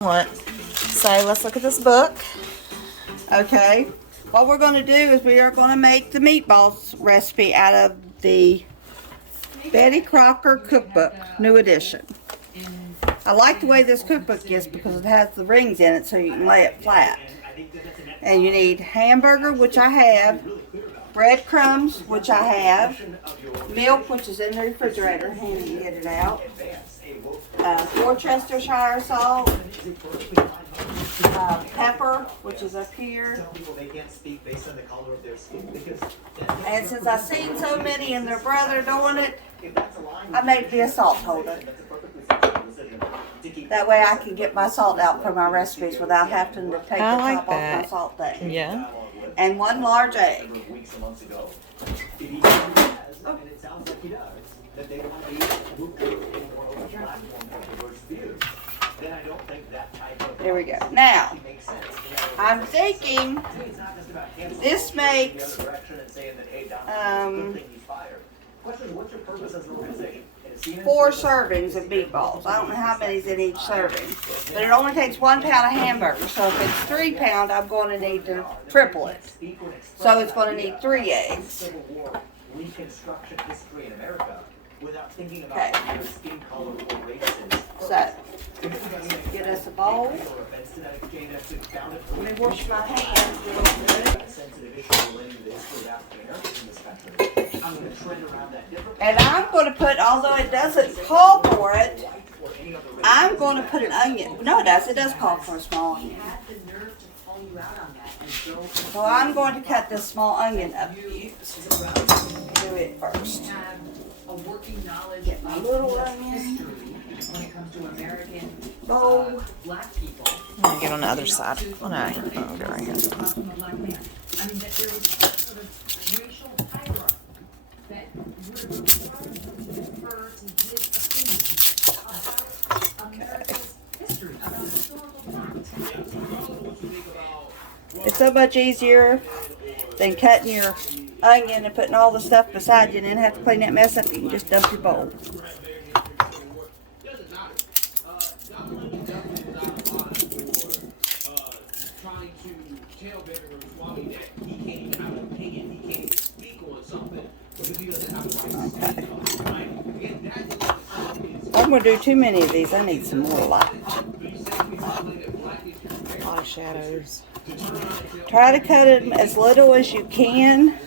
What? So let's look at this book. Okay. What we're going to do is we are going to make the meatballs recipe out of the Betty Crocker cookbook, new edition. I like the way this cookbook is because it has the rings in it so you can lay it flat. And you need hamburger, which I have, breadcrumbs, which I have, milk, which is in the refrigerator, and you can get it out, Worcestershire salt, pepper, which is up here. And since I've seen so many and their brother doing it, I made me a salt holder. That way I can get my salt out for my recipes without having to take the top off my salt thing. Yeah. And 1 large egg. There we go. Now, I'm thinking this makes 4 servings of meatballs. I don't know how many's in each serving, but it only takes 1 pound of hamburger. So if it's 3 pound, I'm going to need to triple it. So it's going to need 3 eggs. Okay. So, get us a bowl. Let me wash my hands real good. And I'm going to put, although it doesn't call for it, I'm going to put an onion. No, it does. It does call for a small onion. So I'm going to cut this small onion up to use. Do it first. Get my little onion. Bowl. I'm gonna get on the other side. Oh no, I'll go right here. It's so much easier than cutting your onion and putting all the stuff beside you and then have to clean that mess up. You can just dump your bowl. I'm going to do too many of these. I need some more light. A lot of shadows. Try to cut them as little as you can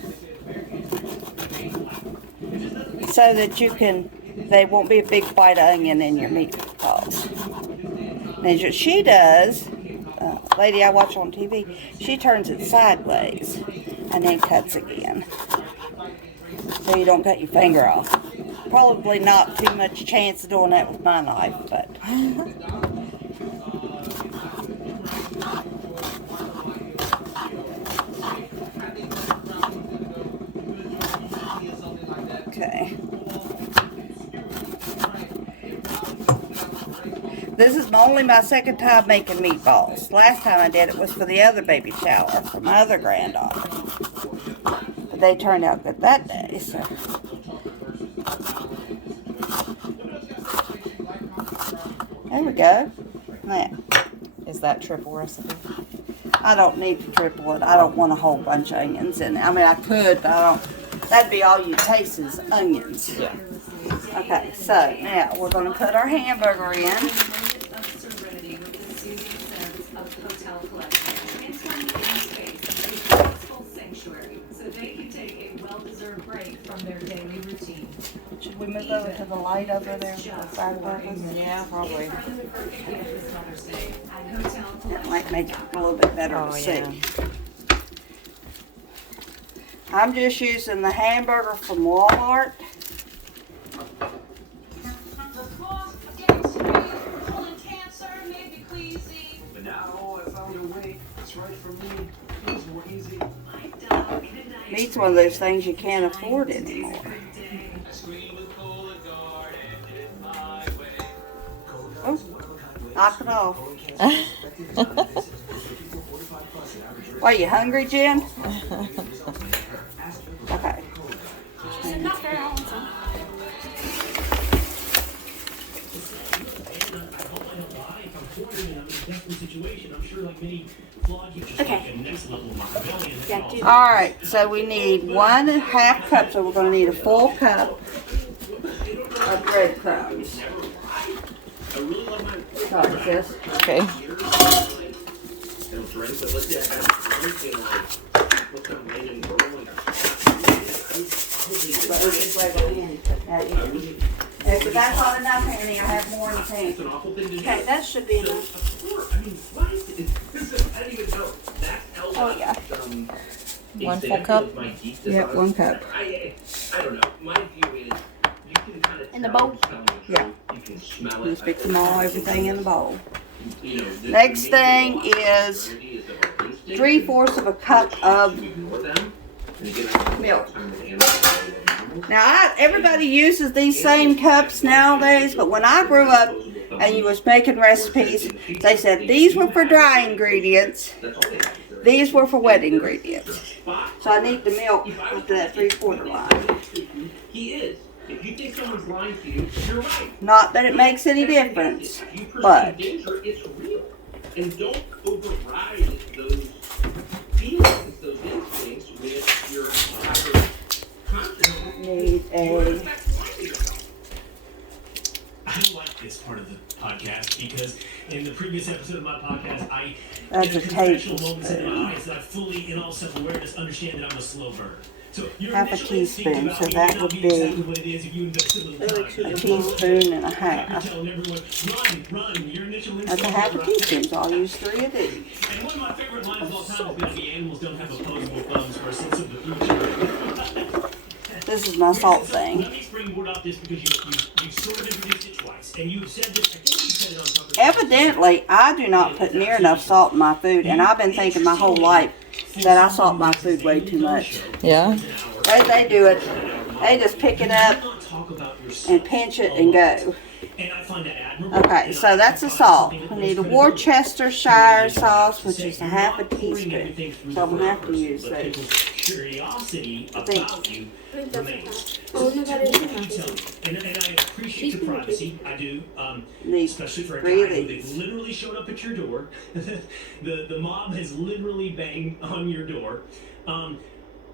so that they won't be a big white onion in your meatballs. And what she does, lady I watch on TV, she turns it sideways and then cuts again. So you don't cut your finger off. Probably not too much chance of doing that with my knife, but. Okay. This is only my 2nd time making meatballs. Last time I did it was for the other baby shower for my other granddaughter. But they turned out good that day, so. There we go. Now, Is that triple recipe? I don't need to triple it. I don't want a whole bunch of onions in it. I mean, I could, but I don't. That'd be all you taste is onions. Yeah. Okay, so now we're going to put our hamburger in. Should we move over to the light over there for the fire purpose? Yeah, probably. That might make it a little bit better to see. Yeah. I'm just using the hamburger from Walmart. Meat's one of those things you can't afford anymore. Oh, knock it off. Are you hungry, Jen? Okay. All right, so we need 1/2 cup, so we're going to need a full cup of breadcrumbs. Sorry, sis. Okay. If that's not enough, Annie, I have more in the tank. Okay, that should be enough. Oh, yeah. 1 full cup. Yep, 1 cup. I don't know. My view is you can kind of In the bowl? Yeah. You can smell Just it. mix them all, everything in the bowl. You know, Next thing is 3/4 of a cup of milk. Now, everybody uses these same cups nowadays, but when I grew up and you was making recipes, they said these were for dry ingredients, these were for wet ingredients. So I need the milk up to that 3/4 line. He is. If you think someone's lying to you, you're right. Not that it makes any difference, but Danger, it's real. And don't override those feelings, those instincts with your higher conscience. need a I like this part of the podcast because in the previous episode of my podcast, I That's in a the confessional tablespoon. moments in my eyes that I fully, in all self-awareness, understand that I'm a slow burner. So your 1/2 initial instinct teaspoon, about so me that may not would be be exactly what it is if you invested a little time. a teaspoon and a You're half. telling everyone, run. Your initial That's instinct a 1/2 is teaspoon, so I'll use 3 of these. And one of my favorite lines of all time is going to be animals don't have opposable thumbs for a sense of the future. This is my salt thing. Let me springboard off this because you sort of introduced it twice. And you said this, I think you said it on top of Evidently, I do not put near enough salt in my food, and I've been thinking my whole life that I salt my food way too much. Yeah. But they do it. They just pick it up and pinch it and go. Okay, so that's the salt. We need a Worcestershire sauce, which is a 1/2 teaspoon. So I'm going to have to use those. Curiosity I think. about you remains. Oh, no, that is What can you tell me? And I appreciate your privacy. I do. Need Especially for a 3 guy of who these. they've literally showed up at your door. the mob has literally banged on your door.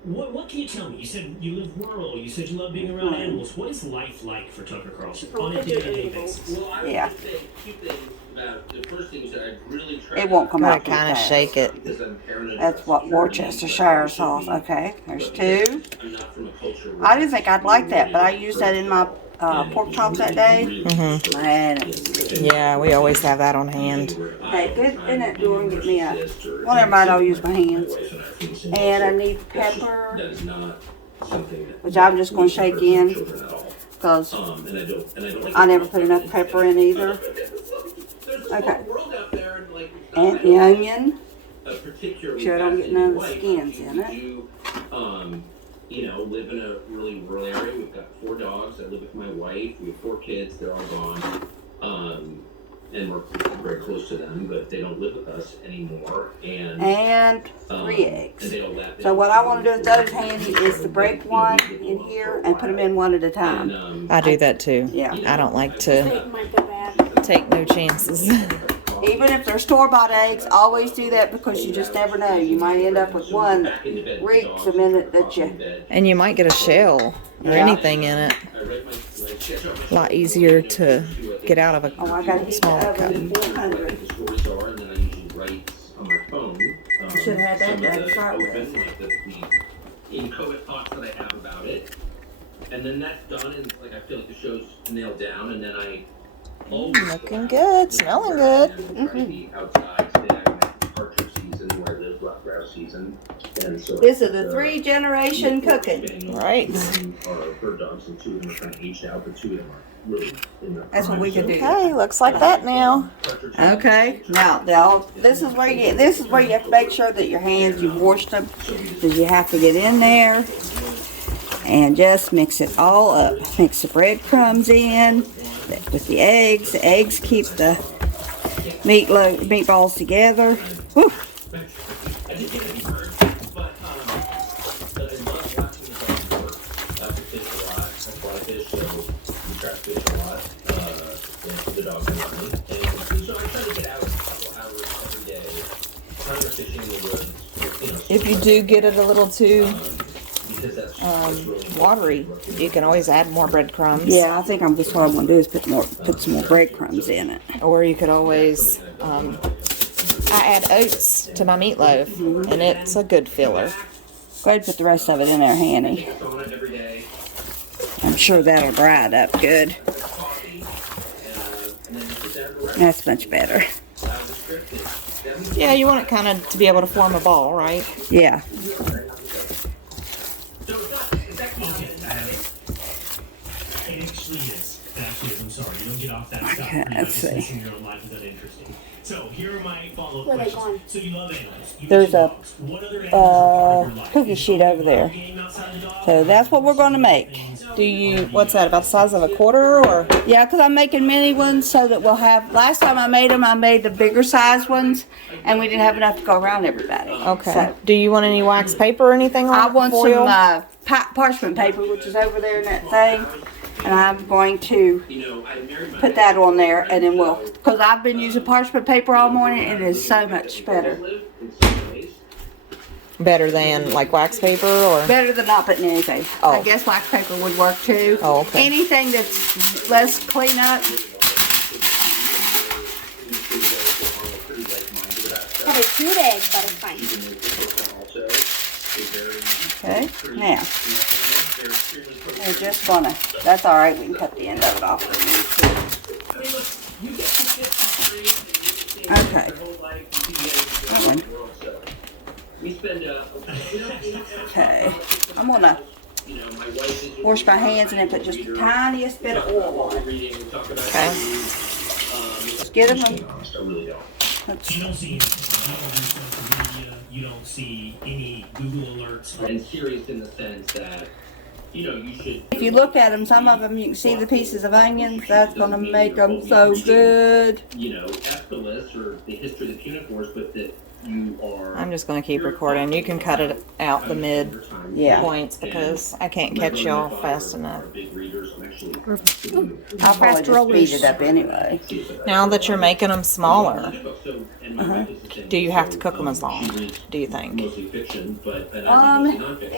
What can you tell me? You said you live rural. You said you love being around animals. What is life like for Tucker Carlson on a day-to-day basis? Well, I would Yeah. say 2 things about the first thing is that I really try. It won't come Gotta out too kind of fast. shake it. Because I'm paranoid. That's what Worcestershire sauce. Okay, there's 2. I'm not from a culture where I didn't think I'd like that, but I used that in my pork chops that day. Mm-hmm. Man, it was good. Yeah, we always have that on hand. Hey, get in that door and get me a. Well, never mind, I'll use my hands. And I need pepper, That is not something that which I'm just going to shake in children at all. because And I don't like I never put enough pepper in either. There's a Okay. whole world out there, and like And the onion. particularly Sure I don't get none of the skins in it. You, you know, live in a really rural area. We've got 4 dogs. I live with my wife. We have 4 kids. They're all gone. And we're very close to them, but they don't live with us anymore. And 3 eggs. and they don't laugh. So what I want to do with those handy is to break one in here and put them in one at a time. I do that too. Yeah. I don't like to It might go bad. take no chances. Even if they're store-bought eggs, always do that because you just never know. You might end up with one that reeks the minute that you... And you might get a shell or Yeah. anything in it. A lot easier to get out of a Oh, I got to heat the smaller cup. oven 400. The stories are, and then I usually write on my phone. Should have had that some done of to the start with. open, like the inchoate thoughts that I have about it. And then that's done, and like I feel like the show's nailed down, and then I always Looking good, smelling good. And try to be outside. Today I'm at partridge season where I live, black grouse season. And so This is a 3-generation cooking. Right. Are bird dogs, and 2 of them are kind of aged out, but 2 of them are really in their That's what we can do. Okay, looks like that now. Okay, now this is where you have to make sure that your hands, you've washed them, because you have to get in there and just mix it all up. Mix the breadcrumbs in with the eggs. The eggs keep the meatballs together. Whew. The dogs are running, and so I try to get out a couple hours If you do get it a little too because that's watery, you can always add more breadcrumbs. Yeah, I think that's what I'm gonna do is put some more breadcrumbs in it. Or you could always, I add oats to my meatloaf, and it's a good filler. Go ahead and put the rest of it in there, Hanny. on it every day. I'm sure that'll dry it up good. Coffee, and then you sit there and relax. That's much better. The script is 70 Yeah, you want it kind of to be able to form a ball, right? Yeah. It actually is. It actually is. I'm sorry. You don't get off that stuff. Okay, You're not let's see. dismissing your own life as uninteresting. So here are my follow-up Where are they questions. gone? So you love animals. You There's mentioned a, dogs. What other animals are part of your life? cookie sheet over there. Game outside the dog? So that's what we're gonna make. Do you, what's that, about the size of a quarter, or? Yeah, because I'm making mini ones so that we'll have, last time I made them, I made the bigger size ones, and we didn't have enough to go around everybody. Okay. So, Do you want any wax paper or anything like I want foil? some parchment paper, which is over there in that thing, and I'm going to put that on there, and then we'll, because I've been using parchment paper all morning, and it is so much better. Better than like wax paper, or? Better than not putting anything. Oh. I guess wax paper would work too. Oh, okay. Anything that's less cleanup. Probably 2 days, but it's fine. Okay, now, we're just gonna, that's all right, we can cut the end of it off if we need to. Okay. That one. Okay, I'm gonna wash my hands and then put just the tiniest bit of oil on it. Okay. Just get them. You don't see social media. You don't see any Google alerts. And serious in the sense that, you should. If you look at them, some of them you can see the pieces of onions. That's gonna make them so good. F the list or the history of the Punifors, but that you are. I'm just going to keep recording. You can cut it out the mid Yeah. points because I can't catch y'all fast enough. I'll probably just speed it up anyway. Now that you're making them smaller, do you have to cook them as long, do you think?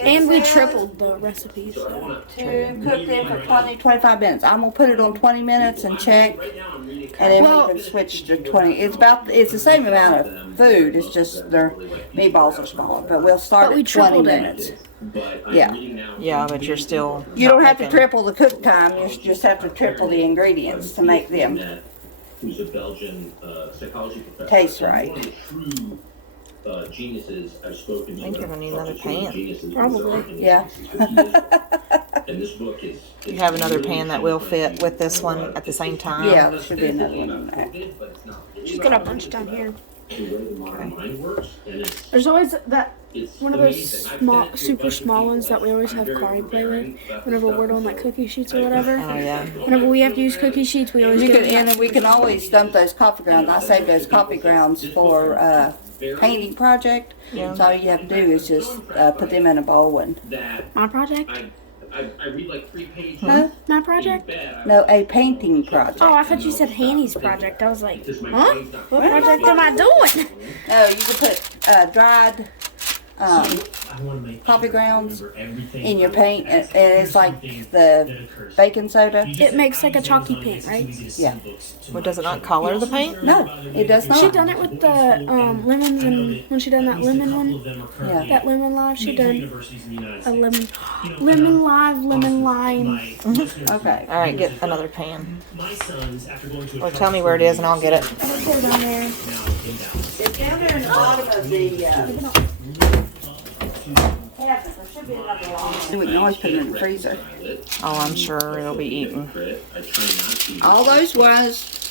And we tripled the recipes. So. To cook them for 20-25 minutes. I'm gonna put it on 20 minutes and check, and then we can switch to 20. It's the same amount of food. It's just their meatballs are smaller, but we'll start But we at 20 tripled it. minutes. Yeah. Yeah, but you're still. You don't have to making- triple the cook time. You just have to triple the ingredients to make them. Who's a Belgian psychology professor. Taste right. One of the true geniuses I've spoken to. I think you're gonna need another pan. Probably. Yeah. And this book is. You have another pan that will fit with this one at the same time? Yeah, there should be another one in there. She's got a bunch down here. The way the modern mind works, and There's always that it's one of those amazing. I've small, been to a super bunch of small people ones that we always have very Kari play with. overbearing, Whenever we're doing like cookie sheets or whatever. Oh, yeah. Whenever we have to use cookie sheets, we always You get can, and we can always dump those coffee grounds. I saved those coffee grounds for painting project. Yeah. So all you have to do is just put them in a bowl and that My project? I read like 3 pages. Huh? My project? no, a painting project. Oh, I thought you said Hanny's project. I was like, Because my huh? brain's not What project am I doing? No, you can put dried I want to make coffee sure grounds I remember everything in your about paint, it. and it's like Something the that occurs. baking soda. You just It makes like a Amazon chalky makes paint, it so right? easy to Yeah. send books to Well, my does it not children. color the We paint? also No, learned it does about not. She done it with the lemons and when she done that lemon one, Yeah. that lemon live, she done universities in the United a States. lemon, You know, lemon live, lemon lime. my listeners Okay. All right, get another pan. My sons, after going to a Or tell me where it is and I'll get it. I'm gonna put it on there. now in Dallas. It's down there in the bottom of the cabinet. There should be another one. We can always put them in the freezer. Oh, I'm sure it'll be eaten. I try not to. All those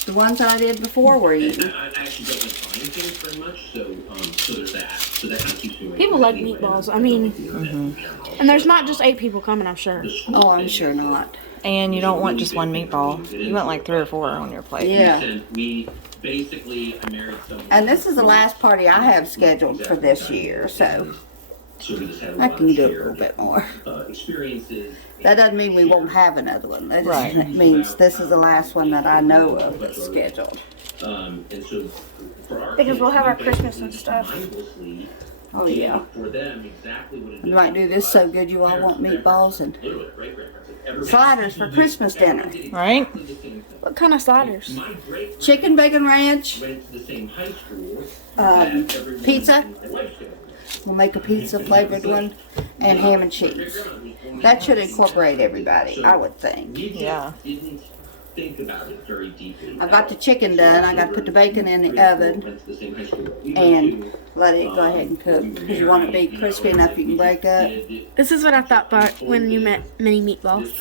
the ones I did before were eaten. I actually don't like buying things very much, so there's that. So that kind of keeps me away. People from like it anyway. meatballs. I mean, and there's not just 8 people coming, I'm sure. Oh, I'm sure not. And you don't want just one meatball. You want like 3 or 4 on your plate. Yeah. And I married someone. And this is the last party I have scheduled for this year, so So we just had a I lot can of do a shared, little bit more. experiences. That doesn't mean we won't have another one. That just Right. means this is the last one that I know of that's scheduled. And so for our Because kids, we'll have our we Christmas and basically stuff. mindlessly Oh yeah. For them, exactly what it You might do this so good you all want meatballs and sliders for Christmas dinner. Right? What kind of sliders? Chicken bacon ranch, went to the same high school pizza. We'll make a pizza flavored one, and ham and cheese. That should incorporate everybody, I would think. Yeah. Didn't think about it very deeply. I got the chicken done. I got to put the bacon in the oven and let it go ahead and cook. Because you want it to be crispy enough you can break up. This is what I thought about when you met mini meatballs.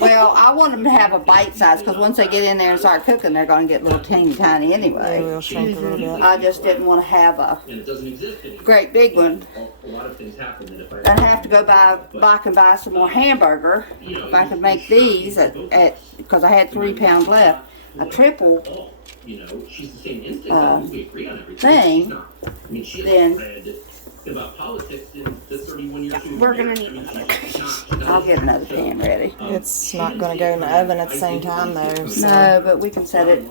Well, I want them to have a bite size because once they get in there and start cooking, they're going to get little teeny tiny They anyway. will shrink a little bit. I just didn't want to have a And it doesn't exist anymore. great big one. A lot of things happen that if I I'd have to go back and buy some more hamburger if I could make these because I had 3 pounds left. A triple oh, you know, she's the same instinct. We agree on everything. thing, She's not. I mean, she then- hasn't read about politics in the 31 years she was We're gonna married. need I mean, another. she's not. I'll get another pan ready. It's not going to go in the oven at the same time, though. So. No, but we can set it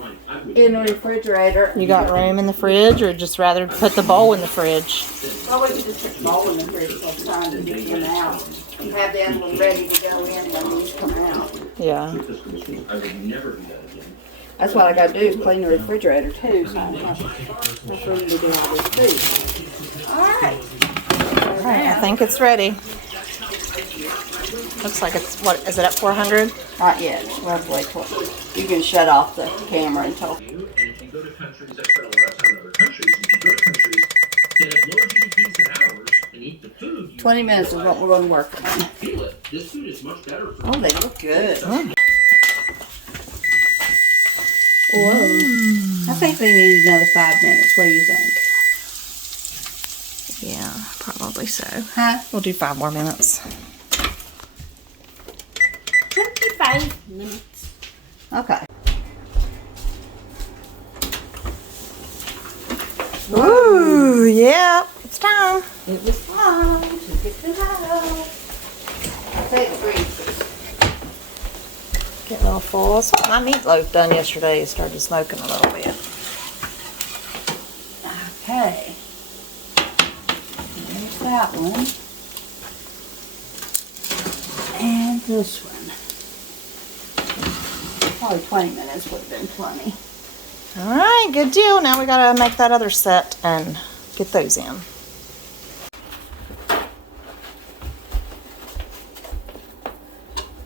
in the refrigerator. You got room in the fridge, or just rather put the bowl in the fridge? Well, we can just put the bowl in the fridge so it's time to get them out. And have the other one ready to go in when these come out. Yeah. I would never do that again. That's what I gotta do is clean the refrigerator too. So I'm not that's what we do all this food. Alright. Alright, I think it's ready. Looks like it's, what, is it at 400? Not yet. We'll have to wait till you can shut off the camera until. And if you go to countries, I spent a lot of time in other countries, and if you go to countries that have lower GDPs than ours and eat the food, you 20 minutes is what we're gonna work on. feel it. This food is much better for Oh, they look good. Mm. Whoa. I think they need another 5 minutes. What do you think? Yeah, probably so. Huh? We'll do 5 more minutes. 25 minutes. Okay. Ooh, yeah, it's time. It was fun to get to know. I'll take the greases. Getting a little full. So my meatloaf done yesterday started smoking a little bit. Okay. There's that one. And this one. Probably 20 minutes would have been plenty. All right, good deal. Now we gotta make that other set and get those in.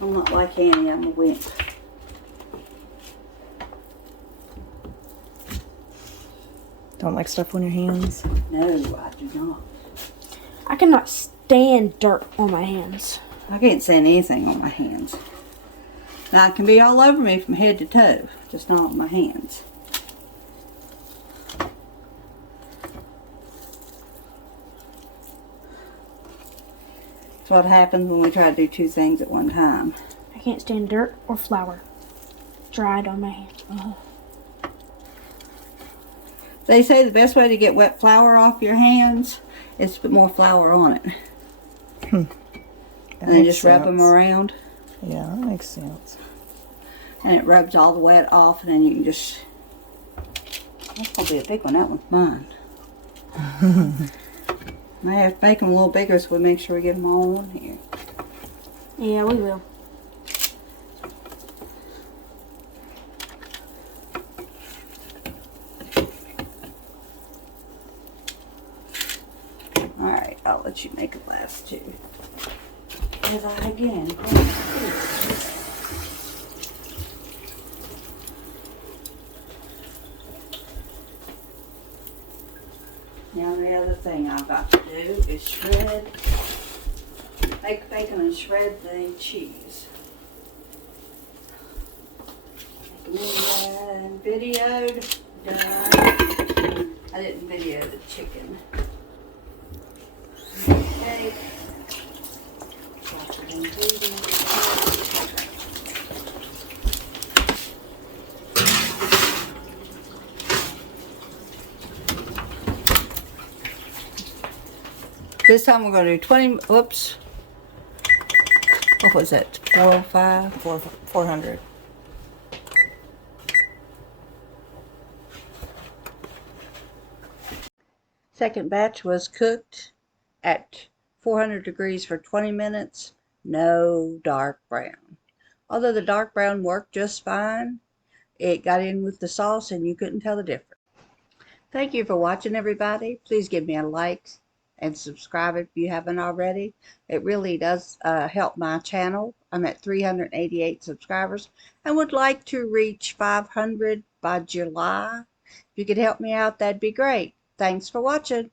I'm not like Annie, I'm a wimp. Don't like stuff on your hands. No, I do not. I cannot stand dirt on my hands. I can't stand anything on my hands. Now it can be all over me from head to toe, just not on my hands. That's what happens when we try to do 2 things at one time. I can't stand dirt or flour dried on my hands. Ugh. They say the best way to get wet flour off your hands is to put more flour on it. And then just rub them around. Yeah, that makes sense. And it rubs all the wet off, and then you can just... That's going to be a big one. That one's mine. I have to make them a little bigger so we make sure we get them all in here. Yeah, we will. Alright, I'll let you make the last 2. As I again... Now the other thing I've got to do is make bacon and shred the cheese. And videoed, done. I didn't video the chicken. Okay. Got the ingredients. This time we're going to do 20, whoops. What was it? 405? 400. Second batch was cooked at 400 degrees for 20 minutes. No dark brown. Although the dark brown worked just fine, it got in with the sauce and you couldn't tell the difference. Thank you for watching, everybody. Please give me a like and subscribe if you haven't already. It really does help my channel. I'm at 388 subscribers and would like to reach 500 by July. If you could help me out, that'd be great. Thanks for watching.